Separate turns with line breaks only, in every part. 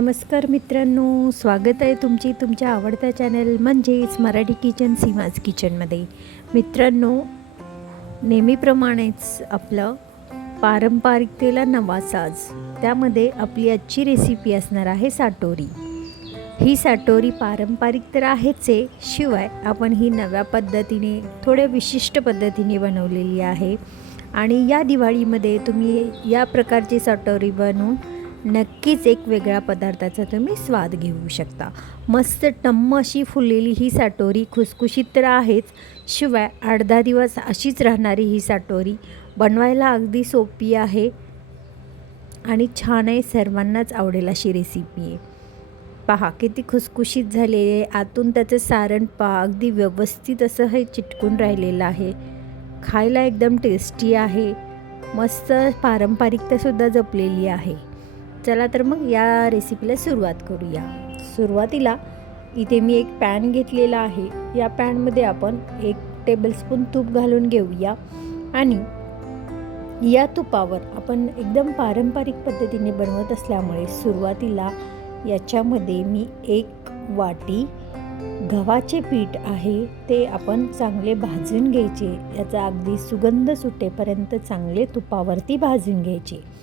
नमस्कार मित्रांनो स्वागत आहे तुमची तुमच्या आवडत्या चॅनल म्हणजेच मराठी किचन सीमाज किचनमध्ये मित्रांनो नेहमीप्रमाणेच आपलं पारंपरिकतेला नवा साज त्यामध्ये आपली आजची रेसिपी असणार आहे साटोरी. ही साटोरी पारंपरिक तर आहेच आहे शिवाय आपण ही नव्या पद्धतीने थोड्या विशिष्ट पद्धतीने बनवलेली आहे. आणि या दिवाळीमध्ये तुम्ही या प्रकारची साटोरी बनवून नक्कीच एक वेगळ्या पदार्थाचा तुम्ही स्वाद घेऊ शकता. मस्त टम्म अशी फुललेली ही साटोरी खुसखुशीत तर आहेच शिवाय आठ दहा दिवस अशीच राहणारी ही साटोरी बनवायला अगदी सोपी आहे आणि छान आहे सर्वांनाच आवडेल अशी रेसिपी आहे. पहा किती खुसखुशीत झालेले आहे. आतून त्याचं सारण पहा अगदी व्यवस्थित असं हे चिटकून राहिलेलं आहे. खायला एकदम टेस्टी आहे. मस्त पारंपरिकतासुद्धा जपलेली आहे. चला तर मग या रेसिपीला सुरुवात करूया. सुरुवातीला इथे मी एक पॅन घेतलेला आहे. या पॅनमध्ये आपण एक टेबलस्पून तूप घालून घेऊया. आणि या तुपावर आपण एकदम पारंपरिक पद्धतीने बनवत असल्यामुळे सुरुवातीला याच्यामध्ये मी एक वाटी गव्हाचे पीठ आहे ते आपण चांगले भाजून घ्यायचे. याचा अगदी सुगंध सुटेपर्यंत चांगले तुपावरती भाजून घ्यायचे.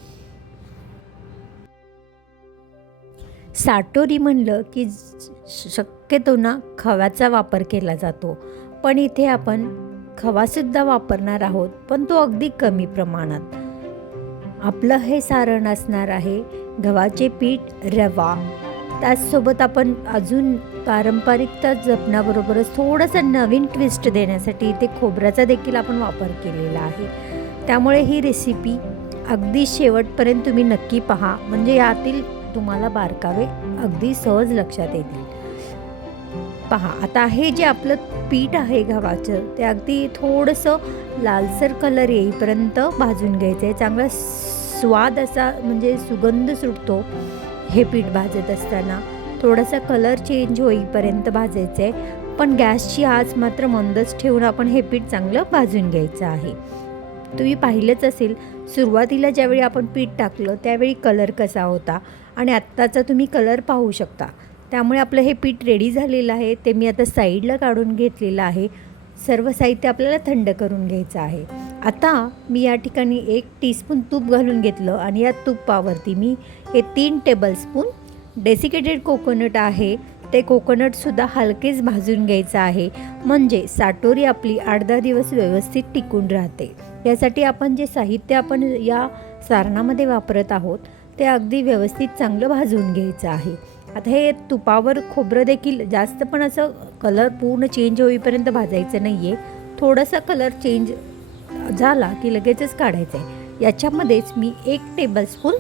साटोरी म्हणलं की शक्यतो ना खव्याचा वापर केला जातो. पण इथे आपण खवासुद्धा वापरणार आहोत पण तो अगदी कमी प्रमाणात. आपलं हे सारण असणार आहे गव्हाचे पीठ रवा. त्याचसोबत आपण अजून पारंपरिकता जपण्याबरोबरच थोडंसं नवीन ट्विस्ट देण्यासाठी इथे खोबऱ्याचा देखील आपण वापर केलेला आहे. त्यामुळे ही रेसिपी अगदी शेवटपर्यंत तुम्ही नक्की पहा. म्हणजे यातील तुम्हाला बारकावे अगदी सहज लक्षात येतील. पहा आता हे जे आपलं पीठ आहे गव्हाचं ते अगदी थोडंसं लालसर कलर येईपर्यंत भाजून घ्यायचं आहे चांगला स्वाद असा म्हणजे सुगंध सुटतो हे पीठ भाजत असताना. थोडासा कलर चेंज होईपर्यंत भाजायचं आहे पण गॅसची आच मात्र मंदच ठेवून आपण हे पीठ चांगलं भाजून घ्यायचं आहे. तुम्ही पाहिलंच असेल सुरुवातीला ज्यावेळी आपण पीठ टाकलं त्यावेळी कलर कसा होता? आणि आत्ताचा तुम्ही कलर पाहू शकता. त्यामुळे आपलं हे पीठ रेडी झालेलं आहे. ते मी आता साईडला काढून घेतलेलं आहे. सर्व साहित्य आपल्याला थंड करून घ्यायचं आहे. आता मी या ठिकाणी एक टीस्पून तूप घालून घेतलं आणि या तुपावरती मी हे तीन टेबलस्पून डेसिकेटेड कोकोनट आहे. ते कोकोनटसुद्धा हलकेच भाजून घ्यायचं आहे. म्हणजे साटोरी आपली आठ दहा दिवस व्यवस्थित टिकून राहते. यासाठी आपण जे साहित्य आपण या सारणामध्ये वापरत आहोत ते अगदी व्यवस्थित चांगलं भाजून घ्यायचं आहे. आता हे तुपावर खोबरं देखील जास्त पण असं कलर पूर्ण चेंज होईपर्यंत भाजायचं नाही आहे थोडासा कलर चेंज झाला की लगेचच काढायचं आहे याच्यामध्येच मी एक टेबलस्पून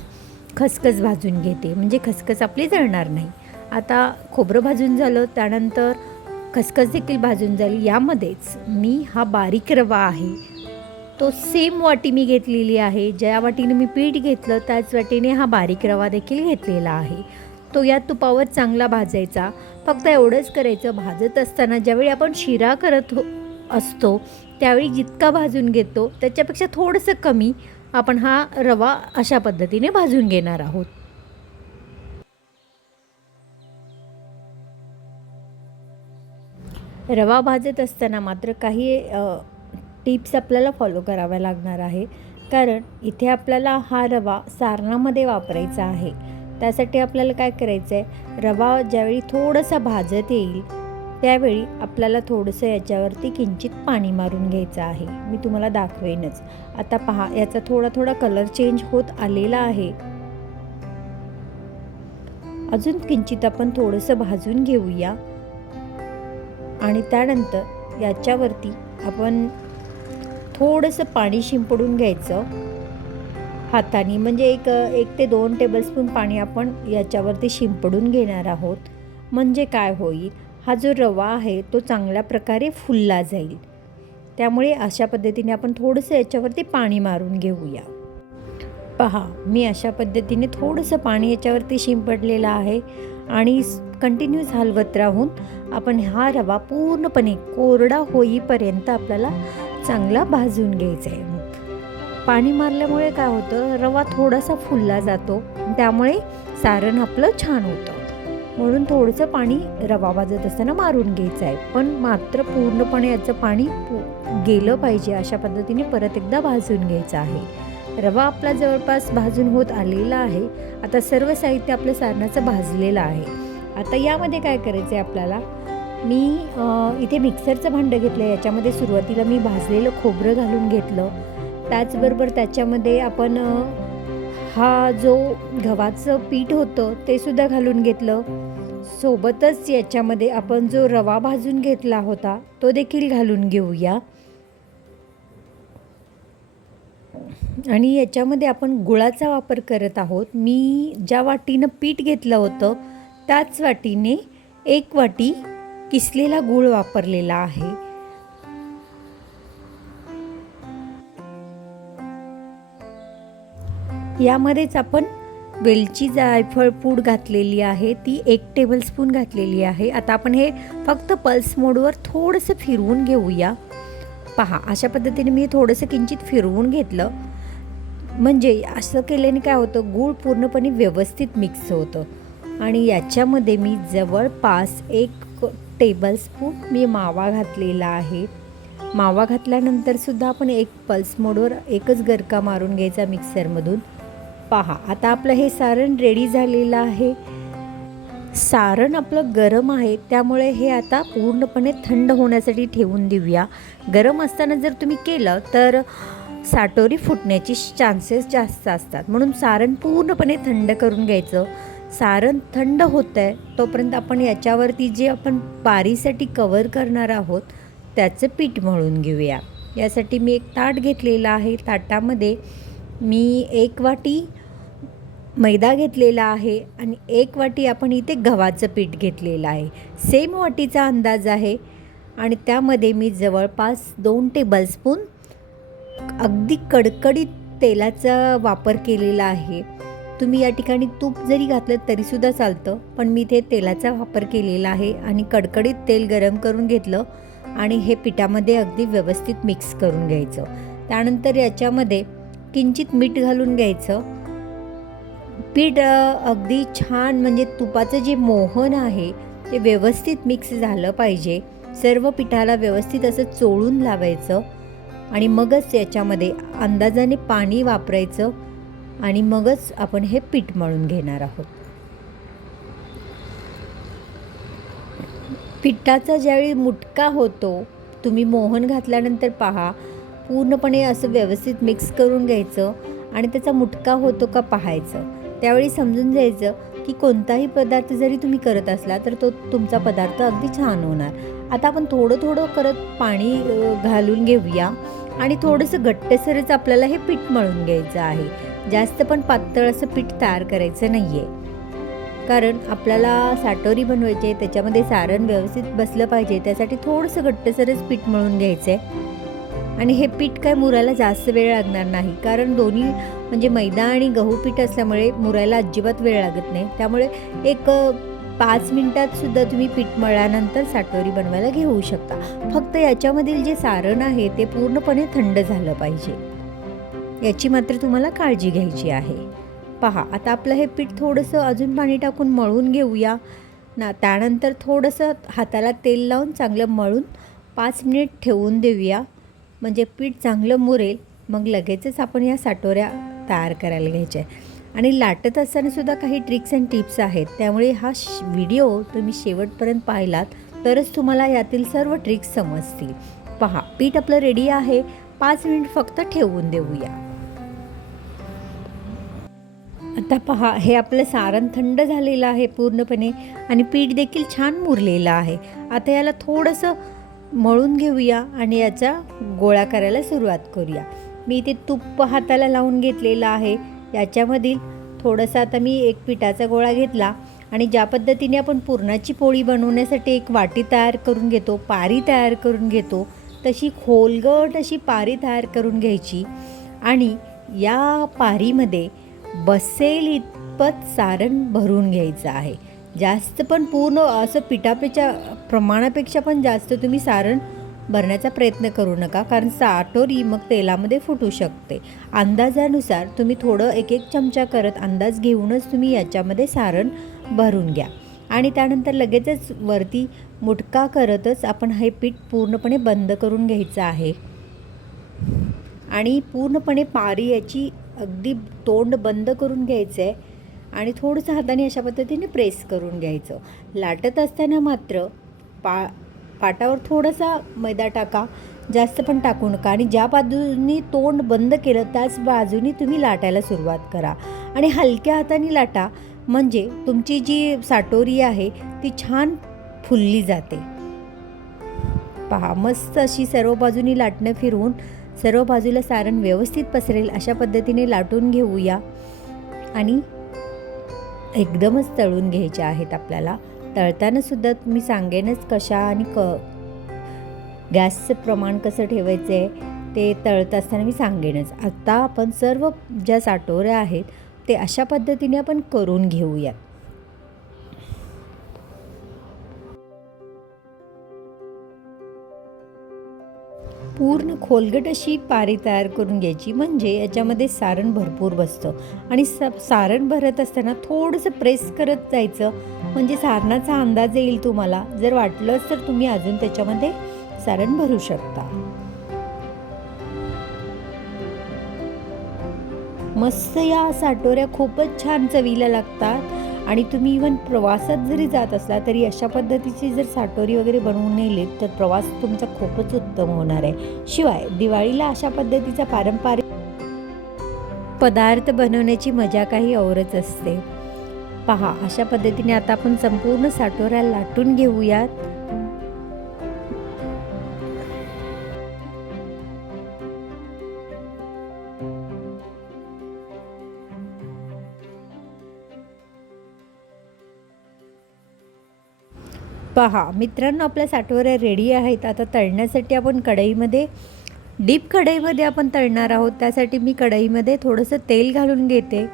खसखस भाजून घेते. म्हणजे खसखस आपली जळणार नाही. आता खोबरं भाजून झालं त्यानंतर खसखस देखील भाजून जाईल. यामध्येच मी हा बारीक रवा आहे. तो सेम वाटी मी घेतलेली आहे. ज्या वाटीने मी पीठ घेतलं त्याच वाटीने हा बारीक रवा देखील घेतलेला आहे. तो या तुपावर चांगला भाजायचा. फक्त एवढंच करायचं. भाजत असताना ज्यावेळी आपण शिरा करत हो असतो त्यावेळी जितका भाजून घेतो त्याच्यापेक्षा थोडंसं कमी आपण हा रवा अशा पद्धतीने भाजून घेणार आहोत. रवा भाजत असताना मात्र काही टिप्स आपल्याला फॉलो कराव्या लागणार आहे. कारण इथे आपल्याला हा रवा सारणामध्ये वापरायचा आहे. त्यासाठी आपल्याला काय करायचं आहे रवा ज्यावेळी थोडंसं भाजत येईल त्यावेळी आपल्याला थोडंसं याच्यावरती किंचित पाणी मारून घ्यायचं आहे. मी तुम्हाला दाखवेनच. आता पहा याचा थोडा थोडा कलर चेंज होत आलेला आहे. अजून किंचित आपण थोडंसं भाजून घेऊया. आणि त्यानंतर याच्यावरती आपण थोडंसं पाणी शिंपडून घ्यायचं. हाताने म्हणजे एक एक ते दोन टेबलस्पून पाणी आपण याच्यावरती शिंपडून घेणार आहोत. म्हणजे काय होईल? हा जो रवा आहे तो चांगल्या प्रकारे फुलला जाईल. त्यामुळे अशा पद्धतीने आपण थोडंसं याच्यावरती पाणी मारून घेऊया. पहा मी अशा पद्धतीने थोडंसं पाणी याच्यावरती शिंपडलेलं आहे आणि कंटिन्यूस हलवत राहून आपण हा रवा पूर्णपणे कोरडा होईपर्यंत आपल्याला चांगला भाजून घ्यायचा आहे पाणी मारल्यामुळे काय होतं रवा थोडासा फुलला जातो त्यामुळे सारण आपलं छान होतं. म्हणून थोडंसं पाणी रवा भाजत असताना मारून घ्यायचं आहे. पण मात्र पूर्णपणे याचं पाणी पु- गेलं पाहिजे अशा पद्धतीने परत एकदा भाजून घ्यायचं आहे. रवा आपला जवळपास भाजून होत आलेला आहे. आता सर्व साहित्य आपलं सारणाचं भाजलेलं आहे. आता यामध्ये काय करायचं आहे आपल्याला? मी इथे मिक्सरचं भांडं घेतलं याच्यामध्ये सुरुवातीला मी भाजलेलं खोबरं घालून घेतलं. त्याचबरोबर त्याच्यामध्ये आपण हा जो गव्हाचं पीठ होतं ते सुद्धा घालून घेतलं. सोबतच याच्यामध्ये आपण जो रवा भाजून घेतला होता तो देखील घालून घेऊया. आणि याच्यामध्ये आपण गुळाचा वापर करत आहोत. मी ज्या वाटीनं पीठ घेतलं होतं त्याच वाटीने एक वाटी किसलेला गूळ वापरलेला आहे? यामध्येच आपण वेलची जायफळ पूड घातलेली आहे ती एक टेबलस्पून घातलेली आहे. आता आपण हे फक्त पल्स मोडवर थोडंसं फिरवून घेऊया. पहा अशा पद्धतीने मी थोडंसं किंचित फिरवून घेतलं. म्हणजे असं केल्याने काय होतं गूळ पूर्णपणे व्यवस्थित मिक्स होतं. आणि याच्यामध्ये मी जवळपास एक टेबलस्पून मी मावा घातलेला आहे. मावा घातल्यानंतरसुद्धा आपण एक पल्स मोडवर एकच गरका मारून घ्यायचा मिक्सरमधून पहा आता आपलं हे सारण रेडी झालेलं आहे. सारण आपलं गरम आहे त्यामुळे हे आता पूर्णपणे थंड होण्यासाठी ठेवून देऊया. गरम असताना जर तुम्ही केलं तर साटोरी फुटण्याची चान्सेस जास्त असतात. म्हणून सारण पूर्णपणे थंड करून घ्यायचं. सारण थंड होतं आहे तोपर्यंत आपण याच्यावरती जे आपण पारीसाठी कवर करणार आहोत त्याचं पीठ मळून घेऊया. यासाठी मी एक ताट घेतलेला आहे. ताटामध्ये मी एक वाटी मैदा घेतलेला आहे आणि एक वाटी आपण इथे गव्हाचं पीठ घेतलेलं आहे. सेम वाटीचा अंदाज आहे आणि त्यामध्ये मी जवळपास दोन टेबलस्पून अगदी कडकडीत तेलाचा वापर केलेला आहे. तुम्ही या ठिकाणी तूप जरी घातलं तरीसुद्धा चालतं पण मी इथे तेलाचा वापर केलेला आहे आणि कडकडीत तेल गरम करून घेतलं आणि हे पिठामध्ये अगदी व्यवस्थित मिक्स करून घ्यायचं. त्यानंतर याच्यामध्ये किंचित मीठ घालून घ्यायचं. पीठ अगदी छान म्हणजे तुपाचं जे मोहन आहे ते व्यवस्थित मिक्स झालं पाहिजे. सर्व पिठाला व्यवस्थित असं चोळून लावायचं आणि मगच याच्यामध्ये अंदाजाने पाणी वापरायचं. आणि मगच आपण हे पीठ मळून घेणार आहोत. पिठाचा ज्यावेळी मुटका होतो तुम्ही मोहन घातल्यानंतर पहा पूर्णपणे असं व्यवस्थित मिक्स करून घ्यायचं आणि त्याचा मुटका होतो का पाहायचं. त्यावेळी समजून जायचं की कोणताही पदार्थ जरी तुम्ही करत असला तर तो तुमचा पदार्थ अगदी छान होणार. आता आपण थोडं थोडं करत पाणी घालून घेऊया आणि थोडंसं घट्टसरच आपल्याला हे पीठ मळून घ्यायचं आहे. जास्त पण पातळ असं पीठ तयार करायचं नाही आहे कारण आपल्याला साटोरी बनवायची आहे त्याच्यामध्ये सारण व्यवस्थित बसलं पाहिजे त्यासाठी थोडंसं घट्टसरच पीठ मळून घ्यायचं आहे आणि हे पीठ काय मुरायला जास्त वेळ लागणार नाही कारण दोन्ही म्हणजे मैदा आणि गहू पीठ असल्यामुळे मुरायला अजिबात वेळ लागत नाही. त्यामुळे एक पाच मिनटातसुद्धा तुम्ही पीठ मळल्यानंतर साटोरी बनवायला घेऊ शकता. फक्त याच्यामधील जे सारण आहे ते पूर्णपणे थंड झालं पाहिजे. याची मात्र तुम्हाला काळजी घ्यायची आहे. पहा आता आपलं हे पीठ थोडंसं अजून पाणी टाकून मळून घेऊया. ना त्यानंतर थोडंसं हाताला तेल लावून चांगलं मळून पाच मिनिट ठेवून देऊया. म्हणजे पीठ चांगलं मुरेल मग लगेचच आपण या साटोऱ्या तयार करायला घ्यायच्या आहे आणि लाटत असतानासुद्धा काही ट्रिक्स अँड टिप्स आहेत. त्यामुळे हा श व्हिडिओ तुम्ही शेवटपर्यंत पाहिलात तरच तुम्हाला यातील सर्व ट्रिक्स समजतील. पहा पीठ आपलं रेडी आहे. पाच मिनिट फक्त ठेवून देऊया. आता पहा हे आपलं सारण थंड झालेलं आहे पूर्णपणे आणि पीठ देखील छान मुरलेलं आहे. आता याला थोडंसं मळून घेऊया आणि याचा गोळा करायला सुरुवात करूया. मी इथे तूप हाताला लावून घेतलेलं आहे. याच्यामधील थोडंसं आता मी एक पिठाचा गोळा घेतला आणि ज्या पद्धतीने आपण पुरणाची पोळी बनवण्यासाठी एक वाटी तयार करून घेतो पारी तयार करून घेतो तशी खोलगट अशी पारी तयार करून घ्यायची. आणि या पारीमध्ये बसेल इतपत सारण भरून घ्यायचं आहे. जास्त पण पूर्ण असं पिठापेक्षा प्रमाणापेक्षा पण जास्त तुम्ही सारण भरण्याचा प्रयत्न करू नका कारण साटोरी मग तेलामध्ये फुटू शकते. अंदाजानुसार तुम्ही थोडं एक एक चमचा करत अंदाज घेऊनच तुम्ही याच्यामध्ये सारण भरून घ्या. आणि त्यानंतर लगेचच वरती मुटका करतच आपण हे पीठ पूर्णपणे बंद करून घ्यायचं आहे. आणि पूर्णपणे पारी याची अगदी तोंड बंद करून घ्यायचं आहे आणि थोडंसं हाताने अशा पद्धतीने प्रेस करून घ्यायचं. लाटत असताना मात्र पा पाटावर थोडासा मैदा टाका जास्त पण टाकू नका आणि ज्या बाजूनी तोंड बंद केलं त्याच बाजूनी तुम्ही लाटायला सुरुवात करा. आणि हलक्या हाताने लाटा म्हणजे तुमची जी साटोरी आहे ती छान फुलली जाते. पहा मस्त अशी सर्व बाजूनी लाटणं फिरवून सर्व बाजूला सारण व्यवस्थित पसरेल अशा पद्धतीने लाटून घेऊया. आणि एकदमच तळून घ्यायचे आहेत आपल्याला. तळतानासुद्धा मी सांगेनच कशा आणि क गॅसचं प्रमाण कसं ठेवायचं आहे ते तळत असताना मी सांगेनच. आत्ता आपण सर्व ज्या साटोऱ्या आहेत ते अशा पद्धतीने आपण करून घेऊयात. पूर्ण खोलगट अशी पारी तयार करून घ्यायची. म्हणजे याच्यामध्ये सारण भरपूर बसतं. आणि स सारण भरत असताना थोडंसं प्रेस करत जायचं. म्हणजे सारणाचा अंदाज येईल तुम्हाला. जर वाटलंच तर तुम्ही अजून त्याच्यामध्ये सारण भरू शकता. मस्त या साटोऱ्या खूपच छान चवीला लागतात. आणि तुम्ही इवन प्रवासात जरी जात असला तरी अशा पद्धतीची जर साटोरी वगैरे बनवून नेलीत तर प्रवास तुमचा खूपच उत्तम होणार आहे. शिवाय दिवाळीला अशा पद्धतीचा पारंपरिक पदार्थ बनवण्याची मजा काही औरच असते. पहा अशा पद्धतीने आता आपण संपूर्ण साटोऱ्या लाटून घेऊयात. पहा मित्रांनो आपल्या साठवऱ्या रेडी आहेत. आता तळण्यासाठी आपण कढईमध्ये डीप कढईमध्ये आपण तळणार आहोत. त्यासाठी मी कढईमध्ये थोडंसं तेल घालून घेते.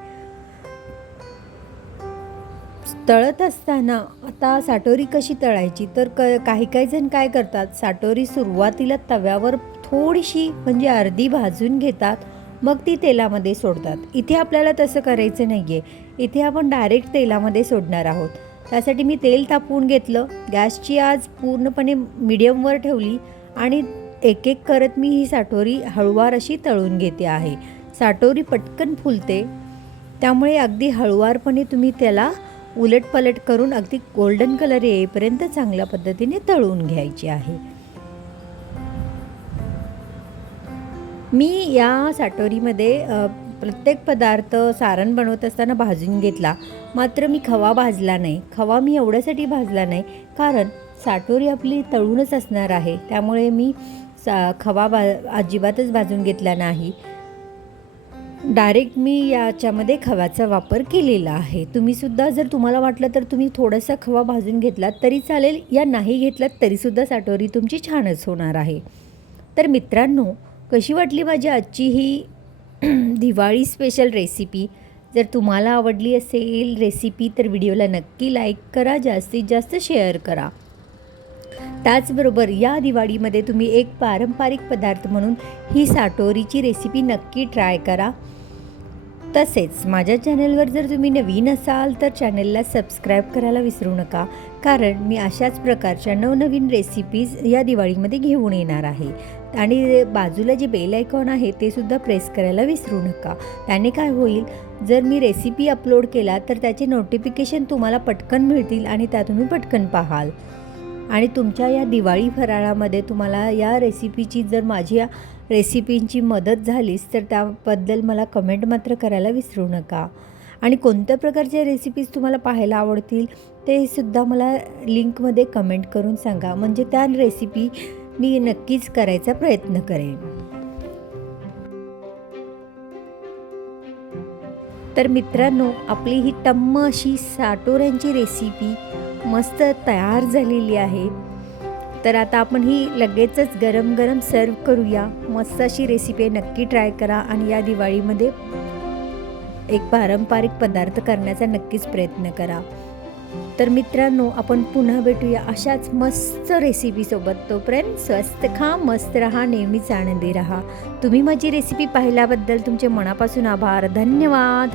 तळत असताना आता साटोरी कशी तळायची? तर क काही काही जण काय करतात साटोरी सुरुवातीला तव्यावर थोडीशी म्हणजे अर्धी भाजून घेतात. मग ती तेलामध्ये सोडतात. इथे आपल्याला तसं करायचं नाही आहे इथे आपण डायरेक्ट तेलामध्ये सोडणार आहोत. त्यासाठी मी तेल तापवून घेतलं. गॅसची आज पूर्णपणे मिडियमवर ठेवली आणि एक एक करत मी ही साटोरी हळुवार अशी तळून घेते आहे. साटोरी पटकन फुलते. त्यामुळे अगदी हळुवारपणे तुम्ही त्याला उलटपलट करून अगदी गोल्डन कलर येईपर्यंत चांगल्या पद्धतीने तळून घ्यायची आहे. मी या साटोरीमध्ये प्रत्येक पदार्थ सारण बनवत असताना भाजून घेतला. मात्र मी खवा भाजला नाही. खवा मी एवढ्यासाठी भाजला नाही कारण साटोरी आपली तळूनच असणार आहे. त्यामुळे मी सा खवा बा अजिबातच भाजून घेतला नाही. डायरेक्ट मी याच्यामध्ये खव्याचा वापर केलेला आहे. तुम्हीसुद्धा जर तुम्हाला वाटलं तर तुम्ही थोडासा खवा भाजून घेतलात तरी चालेल. या नाही घेतलात तरीसुद्धा साटोरी तुमची छानच होणार आहे. तर मित्रांनो कशी वाटली माझी आजची ही दिवाळी स्पेशल रेसिपी जर तुम्हाला आवडली असेल रेसिपी तर व्हिडिओला नक्की लाईक करा जास्तीत जास्त शेअर करा. त्याचबरोबर या दिवाळीमध्ये तुम्ही एक पारंपरिक पदार्थ म्हणून ही साटोरीची रेसिपी नक्की ट्राय करा. तसेच माझ्या चॅनलवर जर तुम्ही नवीन असाल तर चॅनलला सबस्क्राईब करायला विसरू नका. कारण मी अशाच प्रकारच्या नवनवीन रेसिपीज या दिवाळीमध्ये घेऊन येणार आहे. आणि बाजूला जे बेल आयकॉन आहे ते सुद्धा प्रेस करायला विसरू नका. त्याने काय होईल? जर मी रेसिपी अपलोड केला तर त्याचे नोटिफिकेशन तुम्हाला पटकन मिळतील आणि त्या तुम्ही पटकन पाहाल. आणि तुमच्या या दिवाळी फराळामध्ये तुम्हाला या रेसिपीची जर माझी या रेसिपींची मदत झालीच तर त्याबद्दल मला कमेंट मात्र करायला विसरू नका. आणि कोणत्या प्रकारच्या रेसिपीज तुम्हाला पाहायला आवडतील ते सुद्धा मला लिंकमध्ये कमेंट करून सांगा. म्हणजे त्या रेसिपी मी नक्कीच करायचा प्रयत्न करेन. तर मित्रांनो आपली ही टम्म अशी साटोऱ्यांची रेसिपी मस्त तयार झालेली आहे. तर आता आपण ही लगेचच गरम गरम सर्व करूया. मस्त अशी रेसिपी नक्की ट्राय करा आणि या दिवाळीमध्ये एक पारंपरिक पदार्थ करण्याचा नक्कीच प्रयत्न करा. तर मित्रांनो आपण पुन्हा भेटूया अशाच मस्त रेसिपीसोबत तोपर्यंत स्वस्त खा मस्त रहा नेहमीच आनंदी रहा. तुम्ही माझी रेसिपी पाहिल्याबद्दल तुमचे मनापासून आभार. धन्यवाद.